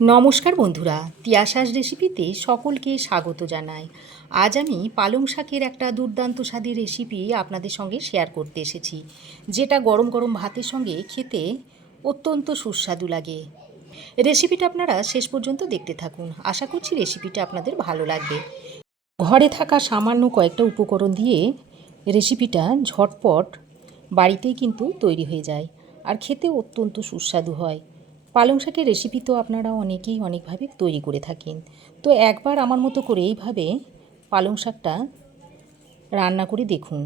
নমস্কার বন্ধুরা, তিয়াশাস রেসিপিতে সকলকে স্বাগত জানাই। আজ আমি পালং শাকের একটা দুর্দান্ত স্বাদের রেসিপি আপনাদের সঙ্গে শেয়ার করতে এসেছি, যেটা গরম গরম ভাতের সঙ্গে খেতে অত্যন্ত সুস্বাদু লাগে। রেসিপিটা আপনারা শেষ পর্যন্ত দেখতে থাকুন, আশা করছি রেসিপিটা আপনাদের ভালো লাগবে। ঘরে থাকা সামান্য কয়েকটা উপকরণ দিয়ে রেসিপিটা ঝটপট বাড়িতেই কিন্তু তৈরি হয়ে যায় আর খেতে অত্যন্ত সুস্বাদু হয়। পালং শাকের রেসিপি তো আপনারা অনেকেই অনেকভাবে তৈরি করে থাকেন, তো একবার আমার মতো করে এইভাবে পালং শাকটা রান্না করে দেখুন।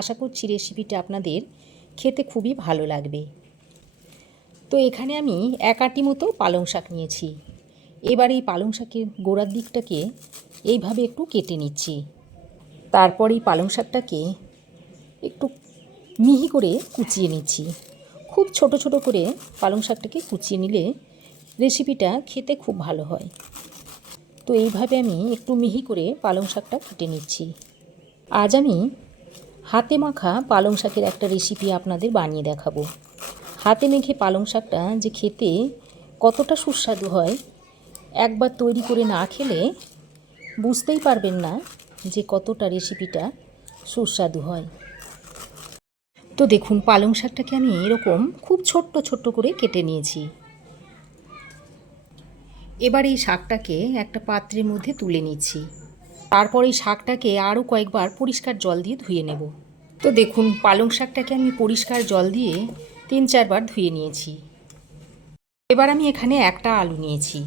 আশা করছি রেসিপিটা আপনাদের খেতে খুবই ভালো লাগবে। তো এখানে আমি 1 আঁটি মতো পালং শাক নিয়েছি। এবার এই পালং শাকের গোড়ার দিকটাকে এইভাবে একটু কেটে নিচ্ছি। তারপর এই পালং শাকটাকে একটু মিহি করে কুচিয়ে নিচ্ছি। খুব ছোট ছোট করে পালং শাকটাকে কুচিয়ে নিলে রেসিপিটা খেতে খুব ভালো হয়। তো এইভাবে আমি একটু মিহি করে পালং শাকটা কেটে নিচ্ছি। আজ আমি হাতে মাখা পালং শাকের একটা রেসিপি আপনাদের বানিয়ে দেখাবো। হাতে মেখে পালং শাকটা যে খেতে কতটা সুস্বাদু হয়, একবার তৈরি করে না খেলে বুঝতেই পারবেন না যে কতটা রেসিপিটা সুস্বাদু হয়। তো দেখুন, পালং শাকটাকে আমি এরকম খুব ছোট্ট ছোট্ট করে কেটে নিয়েছি। এবার এই শাকটাকে একটা পাত্রের মধ্যে তুলে নিচ্ছি। তারপর এই শাকটাকে আরও কয়েকবার পরিষ্কার জল দিয়ে ধুয়ে নেব। তো দেখুন, পালং শাকটাকে আমি পরিষ্কার জল দিয়ে 3-4 বার ধুয়ে নিয়েছি। এবার আমি এখানে একটা আলু নিয়েছি।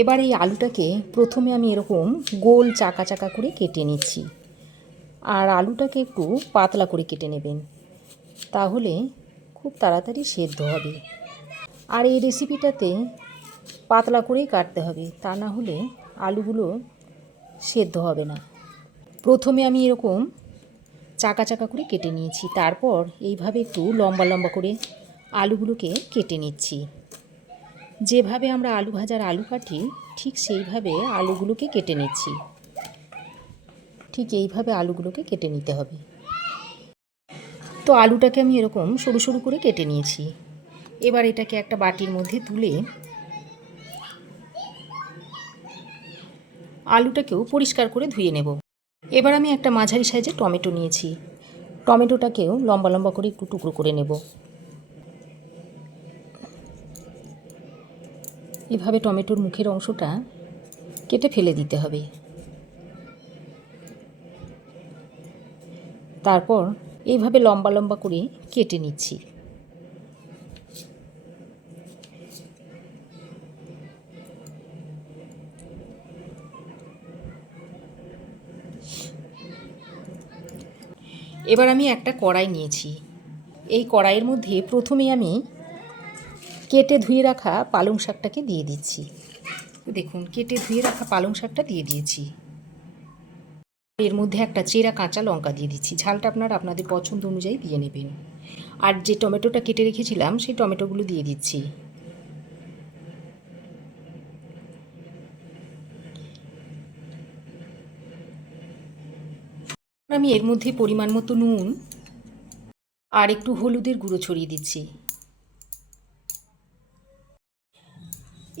এবার এই আলুটাকে প্রথমে আমি এরকম গোল চাকা চাকা করে কেটে নিচ্ছি। আর আলুটাকে একটু পাতলা করে কেটে নেবেন, তাহলে খুব তাড়াতাড়ি সেদ্ধ হবে। আর এই রেসিপিটাতে পাতলা করেই কাটতে হবে, তা না হলে আলুগুলো সেদ্ধ হবে না। প্রথমে আমি এরকম চাকা চাকা করে কেটে নিয়েছি, তারপর এইভাবে একটু লম্বা লম্বা করে আলুগুলোকে কেটে নিচ্ছি। যেভাবে আমরা আলু ভাজার আলু কাটি ঠিক সেইভাবে আলুগুলোকে কেটে নিচ্ছি। ঠিক এইভাবে আলুগুলোকে কেটে নিতে হবে। তো আলুটাকে আমি এরকম সরু সরু করে কেটে নিয়েছি। এবার এটাকে একটা বাটির মধ্যে তুলে আলুটাকেও পরিষ্কার করে ধুয়ে নেব। এবার আমি একটা মাঝারি সাইজের টমেটো নিয়েছি। টমেটোটাকেও লম্বা লম্বা করে একটু টুকরো করে নেব। এভাবে টমেটোর মুখের অংশটা কেটে ফেলে দিতে হবে। তারপর এইভাবে লম্বা লম্বা করে কেটে নিচ্ছি। এবার আমি একটা কড়াই নিয়েছি। এই কড়াইয়ের মধ্যে প্রথমে আমি কেটে ধুয়ে রাখা পালং শাকটাকে দিয়ে দিচ্ছি। দেখুন, কেটে ধুয়ে রাখা পালং শাকটা দিয়ে দিয়েছি। এর মধ্যে একটা চেরা কাঁচা লঙ্কা দিয়ে দিচ্ছি। ঝালটা আপনারা আপনাদের পছন্দ অনুযায়ী দিয়ে নেবেন। আর যে টমেটোটা কেটে রেখেছিলাম সেই টমেটোগুলো দিয়ে দিচ্ছি। আমি এর মধ্যে পরিমাণ মতো নুন আর একটু হলুদের গুঁড়ো ছড়িয়ে দিচ্ছি।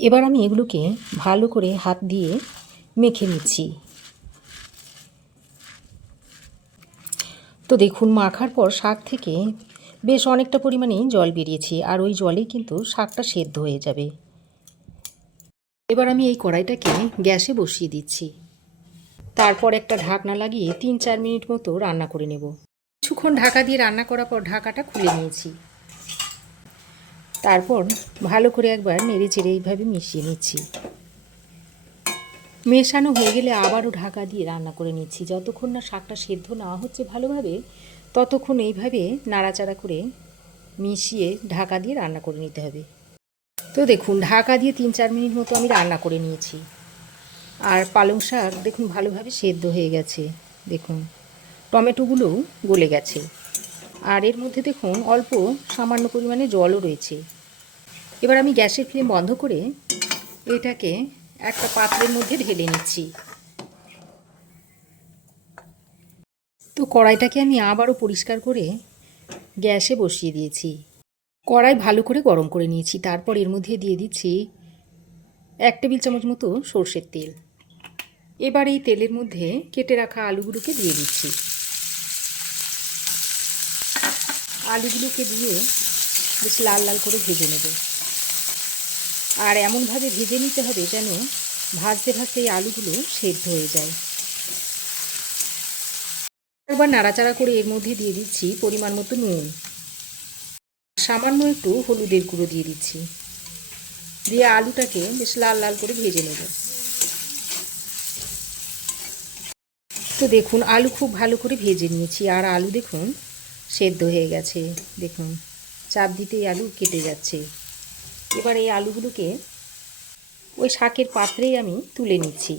এবার আমি এগুলোকে ভালো করে হাত দিয়ে মেখে নিচ্ছি। তো দেখুন, মাখার পর শাক থেকে বেশ অনেকটা পরিমাণে জল বেরিয়েছে, আর ওই জলেই কিন্তু শাকটা সেদ্ধ হয়ে যাবে। এবার আমি এই কড়াইটাকে গ্যাসে বসিয়ে দিচ্ছি। তারপর একটা ঢাকনা লাগিয়ে 3-4 মিনিট মতো রান্না করে নেব। কিছুক্ষণ ঢাকা দিয়ে রান্না করার পর ঢাকাটা খুলে নিয়েছি। তারপর ভালো করে একবার নেড়ে চেড়ে এইভাবে মিশিয়ে নিচ্ছি। মেশানো হয়ে গেলে আবারও ঢাকা দিয়ে রান্না করে নিচ্ছি। যতক্ষণ না শাকটা সেদ্ধ না হচ্ছে ভালোভাবে, ততক্ষণ এইভাবে নাড়াচাড়া করে মিশিয়ে ঢাকা দিয়ে রান্না করে নিতে হবে। তো দেখুন, ঢাকা দিয়ে 3-4 মিনিট মতো আমি রান্না করে নিয়েছি। আর পালং শাক দেখুন ভালোভাবে সেদ্ধ হয়ে গেছে। দেখুন, টমেটোগুলোও গলে গেছে। আর এর মধ্যে দেখুন অল্প সামান্য পরিমাণে জলও রয়েছে। এবার আমি গ্যাসের ফ্লেম বন্ধ করে এটাকে একটা পাত্রের মধ্যে ঢেলে নিচ্ছি। তো কড়াইটাকে আমি আবারও পরিষ্কার করে গ্যাসে বসিয়ে দিয়েছি। কড়াই ভালো করে গরম করে নিয়েছি। তারপর এর মধ্যে দিয়ে দিচ্ছি 1 টেবিল চামচ মতো সর্ষের তেল। এবার এই তেলের মধ্যে কেটে রাখা আলুগুলোকে দিয়ে দিচ্ছি। আলুগুলোকে দিয়ে বেশ লাল লাল করে ভেজে নেব। আর এমনভাবে ভেজে নিতে হবে যেন ভাজতে ভাজতে এই আলুগুলো সেদ্ধ হয়ে যায়। এবার নাড়াচাড়া করে এর মধ্যে দিয়ে দিচ্ছি পরিমাণ মতো নুন, সামান্য একটু হলুদের গুঁড়ো দিয়ে দিচ্ছি। দিয়ে আলুটাকে বেশ লাল লাল করে ভেজে নেব। তো দেখুন আলু খুব ভালো করে ভেজে নিয়েছি, আর আলু দেখুন সেদ্ধ হয়ে গেছে। দেখুন চাপ দিতেই আলু কেটে যাচ্ছে। এবার এই আলুগুলোকে ওই শাকের পাত্রেই আমি তুলে নিচ্ছি।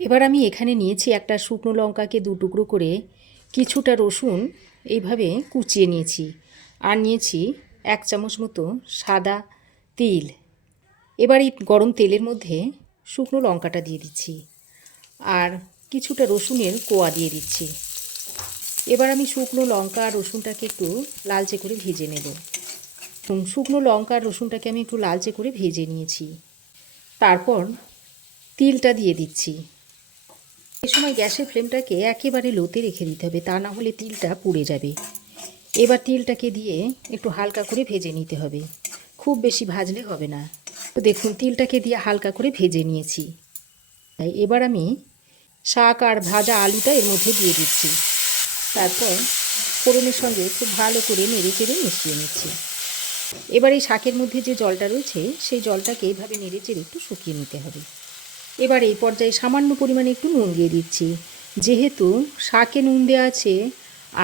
এবার আমি এখানে নিয়েছি একটা শুকনো লঙ্কাকে 2 টুকরো করে, কিছুটা রসুন এইভাবে কুচিয়ে নিয়েছি, আর নিয়েছি 1 চামচ মতো সাদা তিল। এবার এই গরম তেলের মধ্যে শুকনো লঙ্কাটা দিয়ে দিচ্ছি, আর কিছুটা রসুনের কোয়া দিয়ে দিচ্ছি। এবার আমি শুকনো লঙ্কা আর রসুনটাকে একটু লালচে করে ভেজে নেব। শুকনো লঙ্কা আর রসুনটাকে আমি একটু লালচে করে ভেজে নিয়েছি। তারপর তিলটা দিয়ে দিচ্ছি। এই সময় গ্যাসের ফ্লেমটাকে একেবারে লোতে রেখে দিতে হবে, তা না হলে তিলটা পুড়ে যাবে। এবার তিলটাকে দিয়ে একটু হালকা করে ভেজে নিতে হবে, খুব বেশি ভাজলে হবে না। তো দেখুন তিলটাকে দিয়ে হালকা করে ভেজে নিয়েছি। এবার আমি শাক আর ভাজা আলুটা এর মধ্যে দিয়ে দিচ্ছি। তারপর ফোড়নের সঙ্গে খুব ভালো করে নেড়ে চেড়ে মিশিয়ে নিচ্ছি। এবার এই শাকের মধ্যে যে জলটা রয়েছে সেই জলটাকে এইভাবে নেড়ে চেড়ে একটু শুকিয়ে নিতে হবে। এবার এই পর্যায়ে সামান্য পরিমাণে একটু নুন দিয়ে দিচ্ছি, যেহেতু শাকে নুন দেওয়া আছে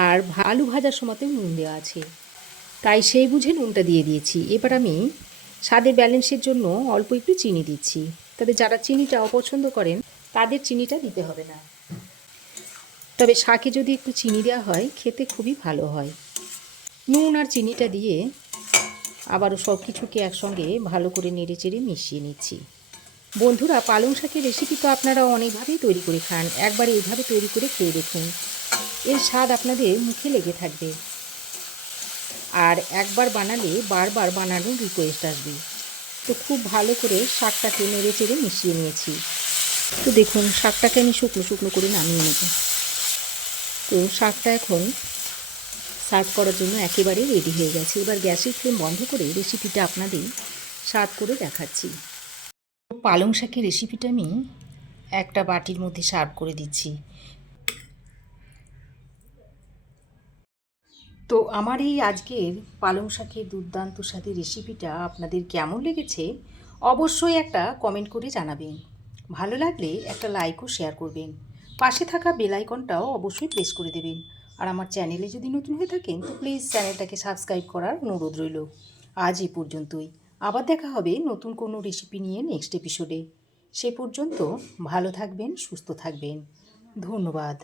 আর আলু ভাজার সময়তেও নুন দেওয়া আছে, তাই সেই বুঝে নুনটা দিয়ে দিয়েছি। এবার আমি স্বাদের ব্যালেন্সের জন্য অল্প একটু চিনি দিচ্ছি, তবে যারা চিনিটা অপছন্দ করেন তাদের চিনিটা দিতে হবে না। তবে শাকে যদি একটু চিনি দেওয়া হয় খেতে খুবই ভালো হয়। নুন আর চিনিটা দিয়ে আবারও সব কিছুকে একসঙ্গে ভালো করে নেড়ে চেড়ে মিশিয়ে নিচ্ছি। বন্ধুরা, পালং শাকের রেসিপি তো আপনারা অনেকভাবেই তৈরি করে খান, একবার এইভাবে তৈরি করে খেয়ে দেখুন, এর স্বাদ আপনাদের মুখে লেগে থাকবে। আর একবার বানালে বারবার বানানোর রিকোয়েস্ট আসবে। তো খুব ভালো করে শাকটাকে নেড়ে চেড়ে মিশিয়ে নিয়েছি। তো দেখুন শাকটাকে আমি শুকনো শুকনো করে নামিয়ে নেব। তো শাকটা এখন সার্ভ করার জন্য একেবারে রেডি হয়ে গেছে। এবার গ্যাসের ফ্লেম বন্ধ করে রেসিপিটা আপনাদের সার্ভ করে দেখাচ্ছি। পালং শাকের রেসিপিটা আমি একটা বাটির মধ্যে সার্ভ করে দিচ্ছি। তো আমার এই আজকের পালং শাকের দুর্দান্ত স্বাদের রেসিপিটা আপনাদের কেমন লেগেছে অবশ্যই একটা কমেন্ট করে জানাবেন। ভালো লাগলে একটা লাইক ও শেয়ার করবেন। পাশে থাকা বেল আইকনটাও অবশ্যই প্রেস করে দেবেন। আর আমার চ্যানেলে যদি নতুন হয়ে থাকেন তো প্লিজ চ্যানেলটাকে সাবস্ক্রাইব করার অনুরোধ রইল। আজ এই পর্যন্তই। আবার দেখা হবে নতুন কোনো রেসিপি নিয়ে নেক্সট এপিসোডে। সে পর্যন্ত ভালো থাকবেন, সুস্থ থাকবেন। ধন্যবাদ।